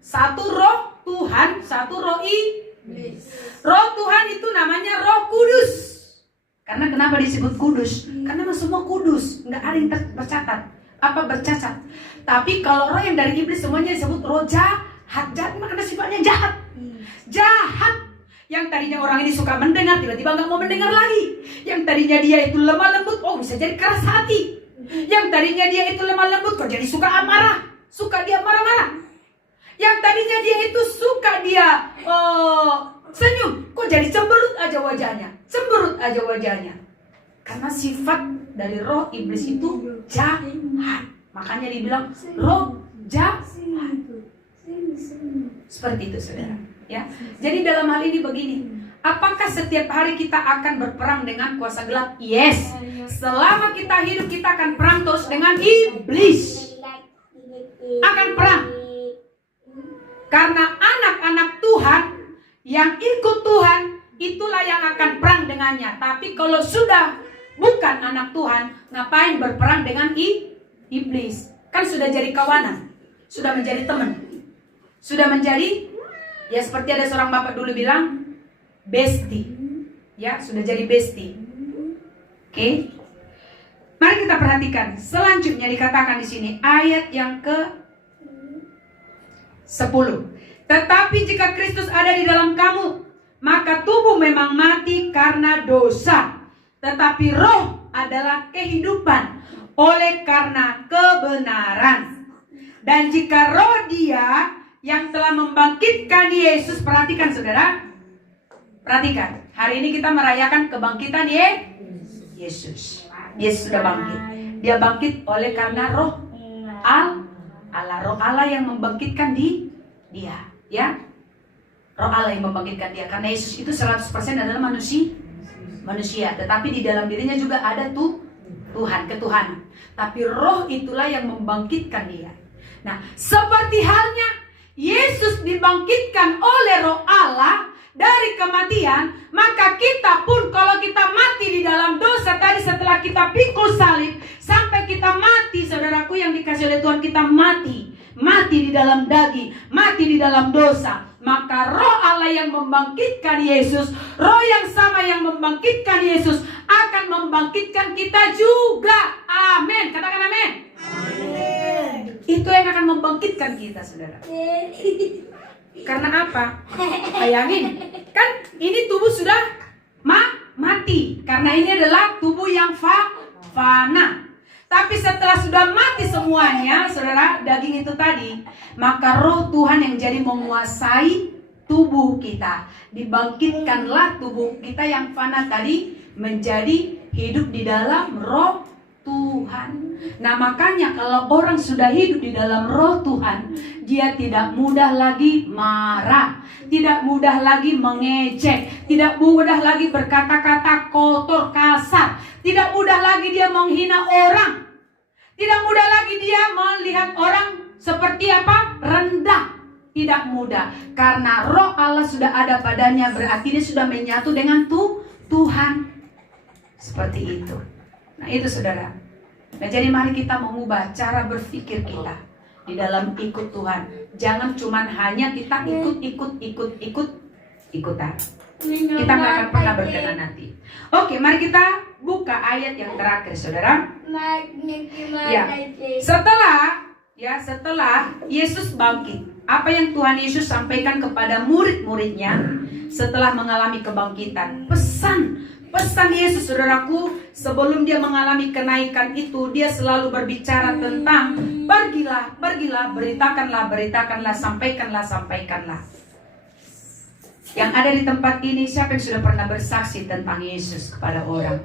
Satu roh Tuhan, satu roh iblis. Roh Tuhan itu namanya Roh Kudus. Karena kenapa disebut kudus? Karena semua kudus, nggak ada yang tercatat apa bercacat. Tapi kalau roh yang dari iblis semuanya disebut roh jahat. Jahat karena sifatnya jahat. Jahat. Yang tadinya orang ini suka mendengar, tiba-tiba nggak mau mendengar lagi. Yang tadinya dia itu lemah lembut, oh bisa jadi keras hati. Yang tadinya dia itu lemah lembut, kok jadi suka amarah, suka dia marah-marah. Yang tadinya dia itu suka dia senyum, kok jadi cemberut aja wajahnya, cemberut aja wajahnya. Karena sifat dari roh iblis itu jahat. Makanya dibilang roh jahat. Seperti itu saudara. Ya, jadi dalam hal ini begini, apakah setiap hari kita akan berperang dengan kuasa gelap? Yes. Selama kita hidup kita akan perang terus dengan iblis. Akan perang. Karena anak-anak Tuhan yang ikut Tuhan itulah yang akan perang dengannya. Tapi kalau sudah bukan anak Tuhan, ngapain berperang dengan iblis? Kan sudah jadi kawanan, sudah menjadi teman, sudah menjadi, ya seperti ada seorang bapak dulu bilang, bestie. Ya, sudah jadi bestie. Oke. Mari kita perhatikan. Selanjutnya dikatakan di sini ayat yang ke-10. Tetapi jika Kristus ada di dalam kamu, maka tubuh memang mati karena dosa, tetapi roh adalah kehidupan oleh karena kebenaran. Dan jika roh Dia yang telah membangkitkan Yesus, perhatikan saudara, perhatikan. Hari ini kita merayakan kebangkitan Yesus. Yesus sudah bangkit. Dia bangkit oleh karena roh Allah. Roh Allah yang membangkitkan dia. Ya. Roh Allah yang membangkitkan dia. Karena Yesus itu 100% adalah manusia. Tetapi di dalam dirinya juga ada Tuhan, ketuhanan. Tapi roh itulah yang membangkitkan dia. Nah, seperti halnya Yesus dibangkitkan oleh roh Allah dari kematian, maka kita pun kalau kita mati di dalam dosa tadi, setelah kita pikul salib sampai kita mati, saudaraku yang dikasih oleh Tuhan, kita mati di dalam daging, mati di dalam dosa, maka roh Allah yang membangkitkan Yesus, roh yang sama yang membangkitkan Yesus akan membangkitkan kita juga. Amin. Katakan amin. Itu yang akan membangkitkan kita, saudara. Karena apa? Bayangin, kan ini tubuh sudah mati. Karena ini adalah tubuh yang fana. Tapi setelah sudah mati semuanya, saudara, daging itu tadi, maka roh Tuhan yang jadi menguasai tubuh kita. Dibangkitkanlah tubuh kita yang fana tadi menjadi hidup di dalam roh Tuhan. Nah, makanya kalau orang sudah hidup di dalam roh Tuhan, dia tidak mudah lagi marah, tidak mudah lagi mengejek, tidak mudah lagi berkata-kata kotor, kasar, tidak mudah lagi dia menghina orang, tidak mudah lagi dia melihat orang seperti apa? Rendah. Tidak mudah, karena roh Allah sudah ada padanya, berarti dia sudah menyatu dengan Tuhan. Seperti itu. Nah, itu saudara. Nah, jadi mari kita mengubah cara berpikir kita di dalam ikut Tuhan. Jangan cuman hanya kita ikutan. Kita nggak akan pernah berkenan nanti. Oke, mari kita buka ayat yang terakhir, saudara. Ya, setelah Yesus bangkit, apa yang Tuhan Yesus sampaikan kepada murid-muridnya setelah mengalami kebangkitan? Pesan Yesus, saudaraku, sebelum dia mengalami kenaikan itu, dia selalu berbicara tentang pergilah, beritakanlah, sampaikanlah. Yang ada di tempat ini, siapa yang sudah pernah bersaksi tentang Yesus kepada orang?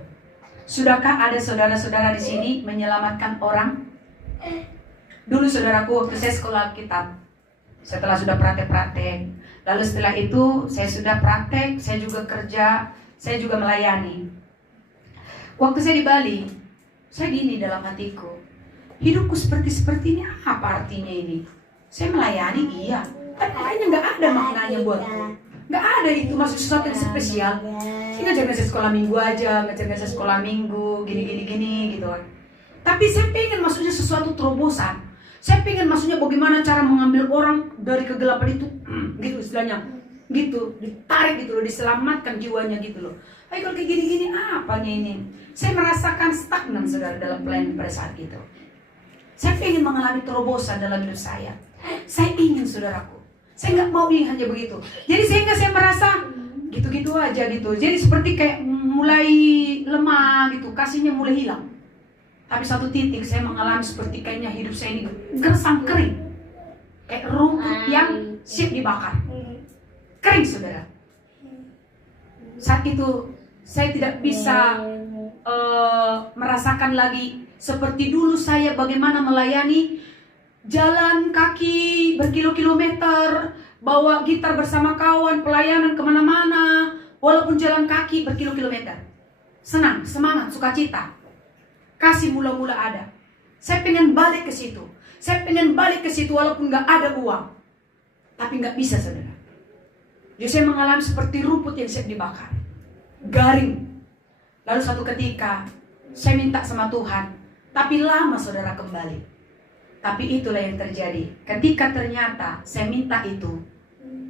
Sudahkah ada saudara-saudara di sini menyelamatkan orang? Dulu saudaraku, waktu saya sekolah Alkitab, setelah sudah praktek, lalu setelah itu saya sudah praktek, saya juga kerja, saya juga melayani. Waktu saya di Bali, saya gini dalam hatiku, hidupku seperti ini apa artinya ini? Saya melayani, iya, tapi kayaknya nggak ada maknanya buatku. Nggak ada itu masuk sesuatu yang spesial. Saya ngajar sekolah minggu aja, ngajar sekolah minggu, gini gitu. Tapi saya pengen maksudnya sesuatu terobosan. Saya pengen maksudnya bagaimana cara mengambil orang dari kegelapan itu, gitu istilahnya. Gitu, ditarik gitu loh, diselamatkan jiwanya gitu loh. Tapi kalau kayak gini-gini apanya ini? Saya merasakan stagnan, saudara, dalam pelayanan pada saat itu. Saya ingin mengalami terobosan dalam hidup saya. Saya ingin, saudaraku. Saya nggak mau yang hanya begitu. Jadi sehingga saya merasa gitu-gitu aja gitu. Jadi seperti kayak mulai lemah gitu, kasihnya mulai hilang. Tapi satu titik saya mengalami seperti kayaknya hidup saya ini gersang kering. Kayak rumput yang siap dibakar. Kering, saudara. Saat itu saya tidak bisa merasakan lagi seperti dulu saya bagaimana melayani, jalan kaki berkilo-kilometer, bawa gitar bersama kawan, pelayanan kemana-mana, walaupun jalan kaki berkilo-kilometer. Senang, semangat, sukacita. Kasih mula-mula ada. Saya pengen balik ke situ. Saya pengen balik ke situ walaupun gak ada uang. Tapi gak bisa, saudara. Jadi saya mengalami seperti rumput yang siap dibakar. Garing. Lalu suatu ketika saya minta sama Tuhan, tapi lama saudara kembali. Tapi itulah yang terjadi. Ketika ternyata saya minta itu,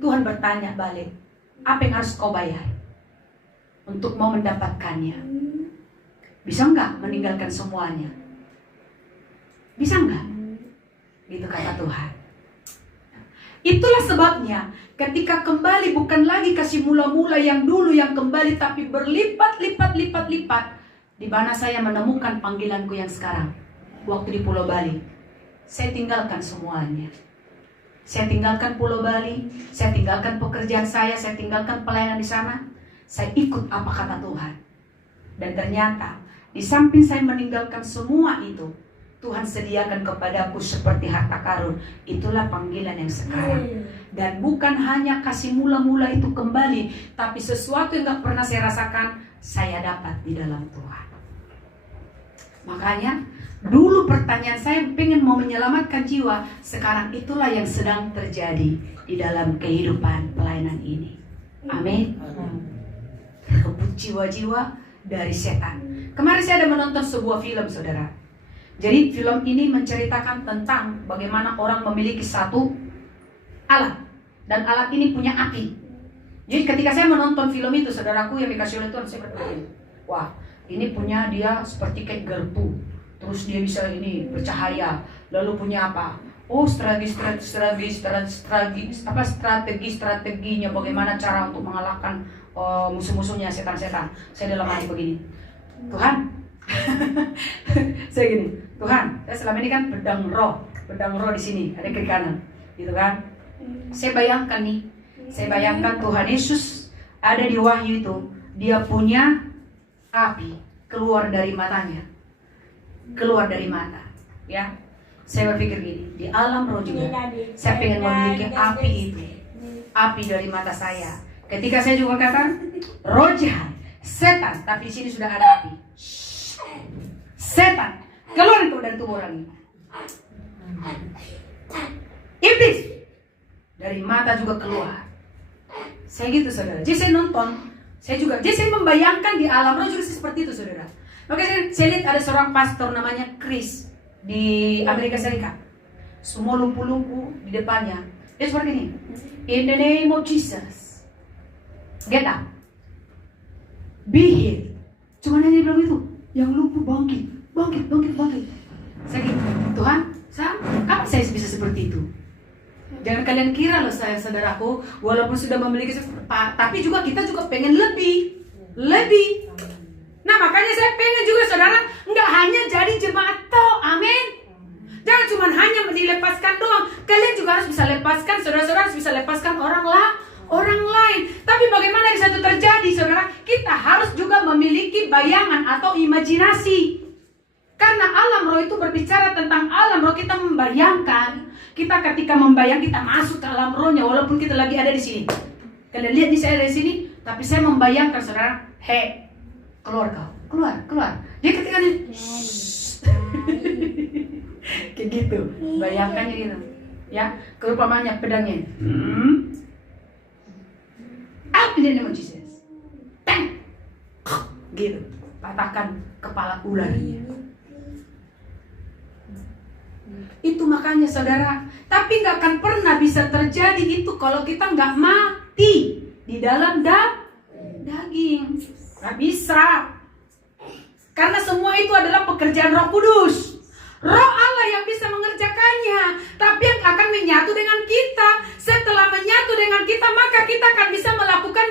Tuhan bertanya balik, apa yang harus kau bayar untuk mau mendapatkannya? Bisa enggak meninggalkan semuanya? Bisa enggak? Gitu kata Tuhan. Itulah sebabnya ketika kembali bukan lagi kasih mula-mula yang dulu yang kembali, tapi berlipat-lipat. Di mana saya menemukan panggilanku yang sekarang. Waktu di Pulau Bali, saya tinggalkan semuanya. Saya tinggalkan Pulau Bali, saya tinggalkan pekerjaan saya tinggalkan pelayanan di sana. Saya ikut apa kata Tuhan. Dan ternyata Di samping saya meninggalkan semua itu, Tuhan sediakan kepadaku seperti harta karun. Itulah panggilan yang sekarang. Dan bukan hanya kasih mula-mula itu kembali, tapi sesuatu yang gak pernah saya rasakan, saya dapat di dalam Tuhan. Makanya dulu pertanyaan saya pengen mau menyelamatkan jiwa. Sekarang itulah yang sedang terjadi di dalam kehidupan pelayanan ini. Amin. Rebut jiwa-jiwa dari setan. Kemarin saya ada menonton sebuah film, saudara. Jadi film ini menceritakan tentang bagaimana orang memiliki satu alat. Dan alat ini punya api. Jadi ketika saya menonton film itu, saudaraku yang dikasih oleh Tuhan, saya berpikir, wah, ini punya dia seperti kayak garpu. Terus dia bisa ini bercahaya. Lalu punya apa? Oh, strateginya bagaimana cara untuk mengalahkan musuh-musuhnya, setan-setan. Saya dalam hati begini, Tuhan, saya gini, Tuhan, saya selama ini kan pedang roh di sini, ada kiri kanan, gitu kan? Saya bayangkan nih, Tuhan Yesus ada di Wahyu itu, dia punya api keluar dari matanya, ya. Saya berpikir gini, di alam roh juga, saya pengen memiliki api itu, api dari mata saya. Ketika saya juga kata roh jahat, setan, tapi di sini sudah ada api. Setan, keluar itu dari tubuh orang ini. Iblis, dari mata juga keluar. Saya gitu, saudara. Jadi saya nonton, jadi saya membayangkan di alam roh juga seperti itu, saudara. Makanya saya lihat ada seorang pastor namanya Chris di Amerika Serikat. Semua lumpuh-lumpuh di depannya. Dia seperti ini. In the name of Jesus, get up, be healed. Cuma hanya dia bilang itu, yang lumpuh bangkit. Saya gitu, Tuhan, kapan saya bisa seperti itu? Jangan kalian kira loh saya, saudaraku, walaupun sudah memiliki, tapi juga kita juga pengen lebih. Nah makanya saya pengen juga, saudara, nggak hanya jadi jemaat toh, amin. Jangan cuma hanya dilepaskan doang, kalian juga harus bisa lepaskan, saudara-saudara harus bisa lepaskan orang lain. Tapi bagaimana bisa itu terjadi, saudara? Kita harus juga memiliki bayangan atau imajinasi. Karena alam roh itu berbicara tentang alam roh, kita membayangkan. Kita ketika membayang, kita masuk ke alam rohnya walaupun kita lagi ada di sini. Kalian lihat nih, saya ada di sini, tapi saya membayangkan, saudara, keluar kau, keluar. Jadi ketika ini kayak gitu, bayangkannya gitu, ya, keumpamaannya pedangnya, api dari nama Jesus, gitu, patahkan kepala ularnya. Itu makanya, saudara, tapi nggak akan pernah bisa terjadi itu kalau kita nggak mati di dalam daging. Nggak bisa. Karena semua itu adalah pekerjaan Roh Kudus. Roh Allah yang bisa mengerjakannya. Tapi yang akan menyatu dengan kita. Setelah menyatu dengan kita, maka kita akan bisa melakukan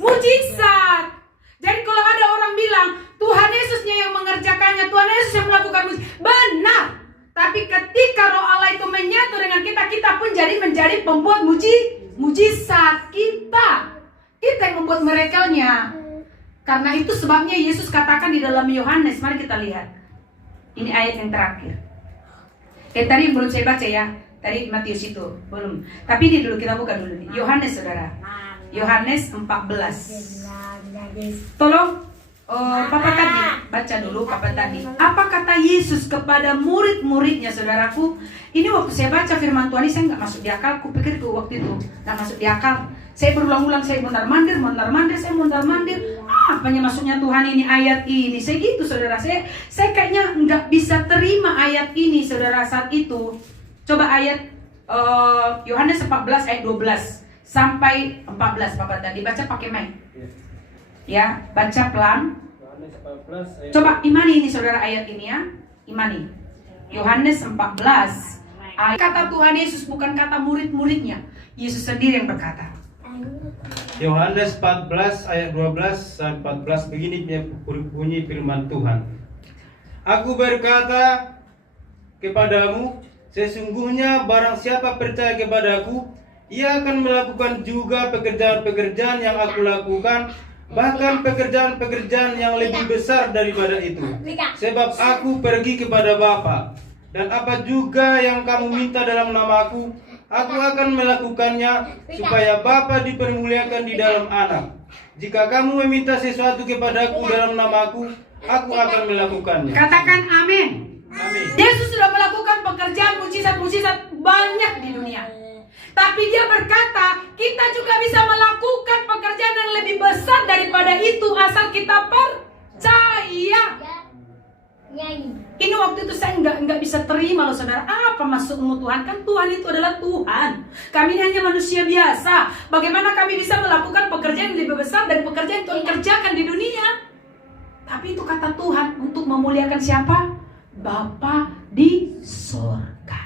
mujizat. Jadi kalau ada orang bilang Tuhan Yesusnya yang mengerjakannya, Tuhan Yesus yang melakukan mujizat, benar. Tapi ketika Roh Allah itu menyatu dengan kita, kita pun menjadi pembuat mujizat. Kita yang membuat miracle-nya. Karena itu sebabnya Yesus katakan di dalam Yohanes, mari kita lihat. Ini ayat yang terakhir. Tadi belum saya baca ya. Tadi Matius itu belum. Tapi ini dulu kita buka dulu nih. Yohanes, saudara. Yohanes 14. Tolong Papa tadi baca dulu, Papa tadi. Apa kata Yesus kepada murid-muridnya, saudaraku? Ini waktu saya baca firman Tuhan ini, saya nggak masuk di akal. Kupikir tuh waktu itu nggak masuk di akal. Saya berulang-ulang, saya mondar-mandir. Apanya maksudnya Tuhan ini ayat ini? Saya gitu, saudara. Saya kayaknya nggak bisa terima ayat ini, saudara, saat itu. Coba ayat Yohanes 14 ayat 12 sampai 14, Papa tadi baca pakai mic. Ya, baca pelan. Coba imani ini, saudara, ayat ini ya. Imani. Yohanes 14. Kata Tuhan Yesus, bukan kata murid-muridnya. Yesus sendiri yang berkata. Yohanes 14 ayat 12 sampai 14, begini bunyi firman Tuhan. Aku berkata kepadamu, sesungguhnya barang siapa percaya kepadaku, ia akan melakukan juga pekerjaan-pekerjaan yang aku lakukan, bahkan pekerjaan-pekerjaan yang lebih besar daripada itu. Sebab aku pergi kepada Bapa, dan apa juga yang kamu minta dalam namaku, aku akan melakukannya, supaya Bapa dipermuliakan di dalam Anak. Jika kamu meminta sesuatu kepadaku dalam namaku, aku akan melakukannya. Katakan amin. Amin. Yesus sudah melakukan pekerjaan mujizat-mujizat banyak di dunia. Tapi dia berkata, kita juga bisa melakukan pekerjaan yang lebih besar daripada itu asal kita percaya. Ini waktu itu saya nggak bisa terima loh saudara. Apa maksudmu Tuhan? Kan Tuhan itu adalah Tuhan. Kami ini hanya manusia biasa. Bagaimana kami bisa melakukan pekerjaan yang lebih besar dari pekerjaan yang Tuhan kerjakan di dunia? Tapi itu kata Tuhan untuk memuliakan siapa? Bapa di surga.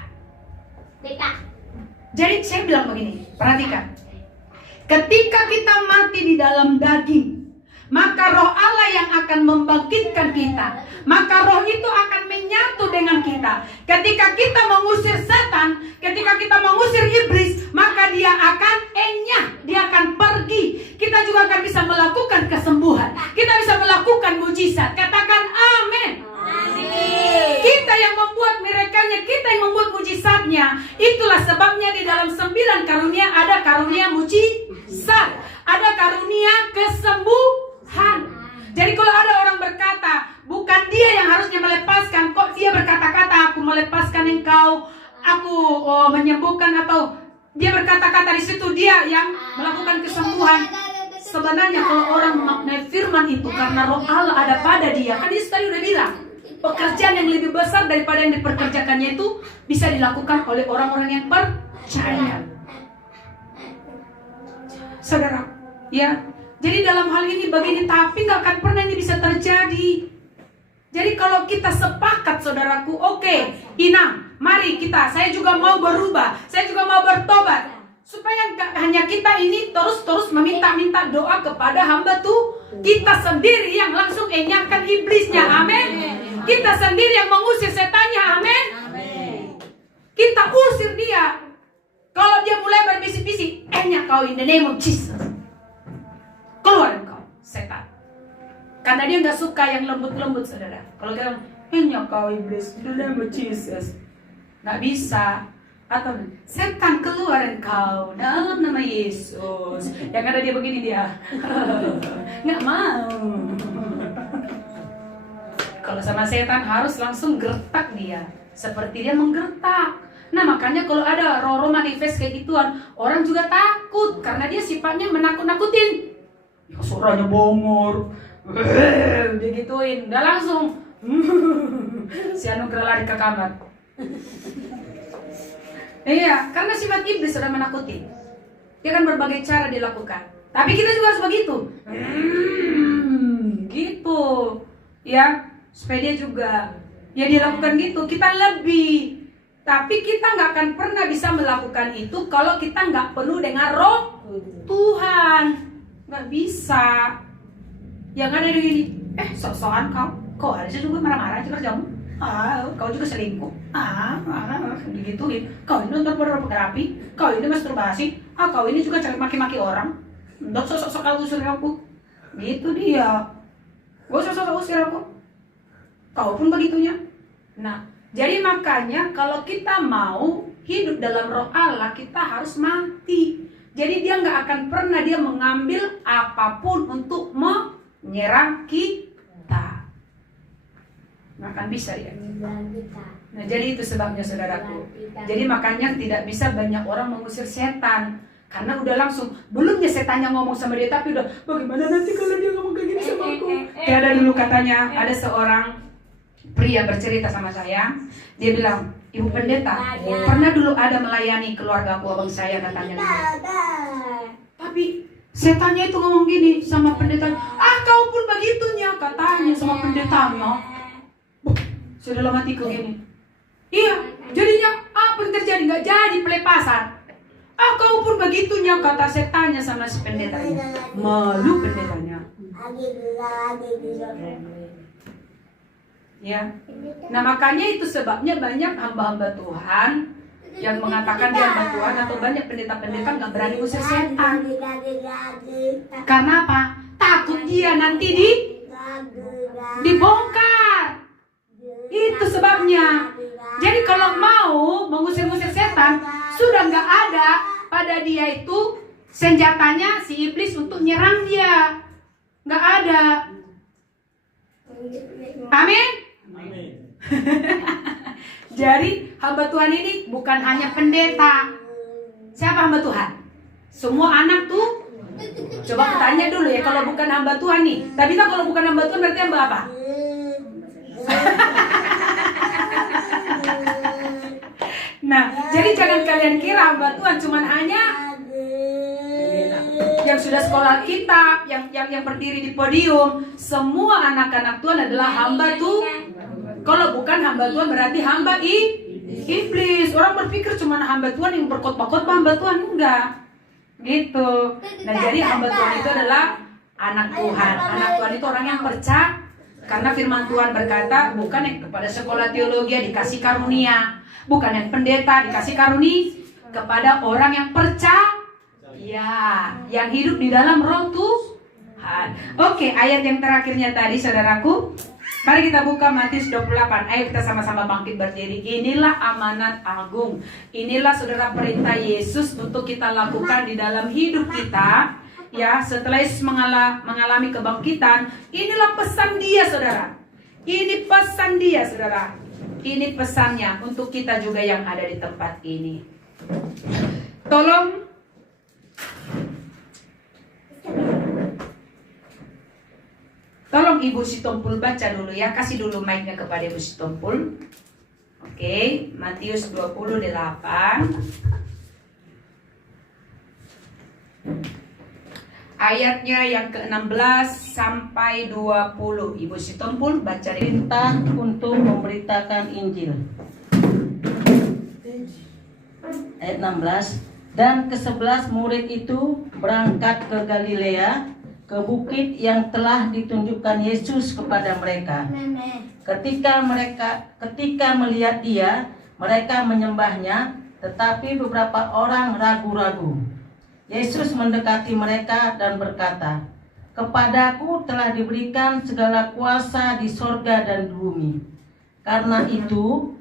Jadi saya bilang begini, perhatikan. Ketika kita mati di dalam daging, maka roh Allah yang akan membangkitkan kita. Maka roh itu akan menyatu dengan kita. Ketika kita mengusir setan, ketika kita mengusir iblis, maka dia akan enyah, dia akan pergi. Kita juga akan bisa melakukan kesembuhan. Kita bisa melakukan mujizat. Katakan amin. Kita yang membuat mirakanya, kita yang membuat mujizatnya. Itulah sebabnya di dalam 9 karunia ada karunia mujizat, ada karunia kesembuhan. Jadi kalau ada orang berkata, bukan dia yang harusnya melepaskan, kok dia berkata-kata, aku melepaskan engkau, aku menyembuhkan, atau dia berkata-kata di situ dia yang melakukan kesembuhan. Sebenarnya kalau orang memaknai firman itu karena roh Allah ada pada dia, kan dia tadi udah bilang, pekerjaan yang lebih besar daripada yang diperkerjakannya itu bisa dilakukan oleh orang-orang yang percaya. Saudara, ya. Jadi dalam hal ini begini, tapi nggak akan pernah ini bisa terjadi. Jadi kalau kita sepakat saudaraku, oke, Ina, mari saya juga mau berubah, saya juga mau bertobat. Supaya nggak hanya kita ini terus meminta-minta doa kepada hamba tuh, kita sendiri yang langsung enyahkan iblisnya, amin. Kita sendiri yang mengusir setannya, amin. Kita usir dia. Kalau dia mulai berbisik-bisik, enyah kau in the name of Jesus. Keluar engkau, setan. Karena dia nggak suka yang lembut-lembut, saudara. Kalau dia enyah kau iblis, in the name of Jesus, nggak bisa. Atau setan keluar engkau dalam nama Yesus. Yang ada dia begini dia, nggak mau. Kalau sama setan harus langsung gertak dia, seperti dia menggertak. Nah makanya kalau ada roh-roh manifest kayak gituan, orang juga takut karena dia sifatnya menakut-nakutin. Ya, suaranya bongor, dia gituin, udah langsung si Anugerah lari ke kamar. Iya, karena sifat iblis sudah menakuti. Dia kan berbagai cara dilakukan. Tapi kita juga harus begitu. Gitu. Ya, supaya dia juga ya dilakukan gitu. Kita lebih. Tapi kita nggak akan pernah bisa melakukan itu kalau kita nggak penuh dengan roh Tuhan. Nggak bisa. Yang ada di gini, sok-sokan kau harusnya juga marah-marah aja kerjamu. Kau juga selingkuh. Digituin. Kau ini nonton pornografi. Kau ini masturbasi. Kau ini juga cari maki-maki orang. Dok sok-sok kau usir aku. Gitu dia. Gue sok-sok usir aku. Kau pun begitunya. Nah, jadi makanya kalau kita mau hidup dalam roh Allah, kita harus mati. Jadi dia nggak akan pernah dia mengambil apapun untuk menyerang kita. Nggak akan bisa ya. Nah jadi itu sebabnya saudaraku. Jadi makanya tidak bisa banyak orang mengusir setan. Karena udah langsung, belumnya setannya ngomong sama dia, tapi udah bagaimana nanti kalau dia ngomong kayak gini sama aku. Kayak ada dulu katanya, ada seorang pria bercerita sama saya. Dia bilang, Ibu Pendeta, pernah dulu ada melayani keluarga aku, abang saya katanya. Tapi setannya itu ngomong gini sama pendeta, kau pun begitunya katanya sama pendetanya. Sudah dalam hatiku gini. Iya, jadinya apa yang terjadi? Nggak jadi pelepasan. Kau pun begitunya kata setannya sama si pendetanya. Malu pendetanya. Ya. Nah makanya itu sebabnya banyak hamba-hamba Tuhan yang mengatakan dia hamba Tuhan, atau banyak pendeta-pendeta nggak berani usir setan. Karena apa? takut dia nanti dibongkar. Itu sebabnya. Jadi kalau mau mengusir-ngusir setan, sudah nggak ada pada dia itu senjatanya si iblis untuk nyerang dia. Nggak ada. Amin. Jadi hamba Tuhan ini bukan hanya pendeta. Siapa hamba Tuhan? Semua anak tuh. Coba tanya dulu ya, kalau bukan hamba Tuhan nih. Tapi kan kalau bukan hamba Tuhan berarti hamba apa? Nah, jadi jangan kalian kira hamba Tuhan cuman hanya yang sudah sekolah kitab, yang berdiri di podium. Semua anak-anak Tuhan adalah hamba Tuhan. Kalau bukan hamba Tuhan berarti hamba iblis. Orang berpikir cuma hamba Tuhan yang berkhotbah-khotbah, hamba Tuhan enggak. Gitu. Nah, jadi hamba Tuhan itu adalah anak Tuhan. Anak Tuhan itu orang yang percaya, karena firman Tuhan berkata, bukan yang kepada sekolah teologi dikasih karunia, bukan yang pendeta dikasih karunia, kepada orang yang percaya, ya, yang hidup di dalam roh Tuhan. Oke, ayat yang terakhirnya tadi, saudaraku. Mari kita buka Matius 28. Ayo kita sama-sama bangkit berdiri. Inilah amanat agung. Inilah saudara perintah Yesus untuk kita lakukan di dalam hidup kita. Ya, setelah Yesus mengalami kebangkitan, inilah pesan dia, saudara. Ini pesan dia, saudara. Ini pesannya untuk kita juga yang ada di tempat ini. Tolong Ibu Sitompul baca dulu ya. Kasih dulu mic-nya kepada Ibu Sitompul. Oke, Matius 28. Ayatnya yang ke-16 sampai 20. Ibu Sitompul baca. Perintah untuk memberitakan Injil. Ayat 16. Dan ke-11 murid itu berangkat ke Galilea, ke bukit yang telah ditunjukkan Yesus kepada mereka. Ketika melihat dia, mereka menyembahnya, tetapi beberapa orang ragu-ragu. Yesus mendekati mereka dan berkata, "Kepadaku telah diberikan segala kuasa di sorga dan di bumi. Karena itu,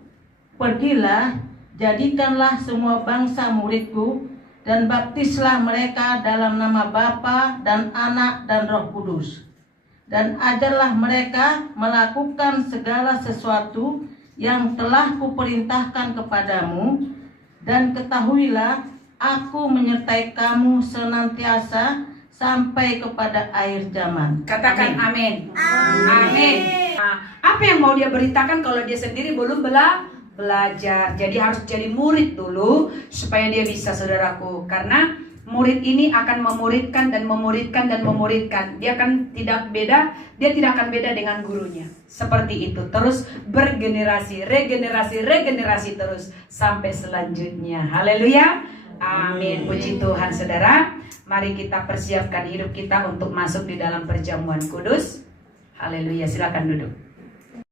pergilah, jadikanlah semua bangsa muridku, dan baptislah mereka dalam nama Bapa dan Anak dan Roh Kudus. Dan ajarlah mereka melakukan segala sesuatu yang telah kuperintahkan kepadamu. Dan ketahuilah, aku menyertai kamu senantiasa sampai kepada akhir zaman." Katakan amin. Amin. Nah, apa yang mau dia beritakan kalau dia sendiri belum belajar? Jadi harus jadi murid dulu supaya dia bisa, saudaraku. Karena murid ini akan memuridkan dan memuridkan dan memuridkan. Dia akan tidak akan beda dengan gurunya. Seperti itu, terus bergenerasi, regenerasi terus sampai selanjutnya. Haleluya. Amin. Puji Tuhan, saudara. Mari kita persiapkan hidup kita untuk masuk di dalam perjamuan kudus. Haleluya. Silakan duduk.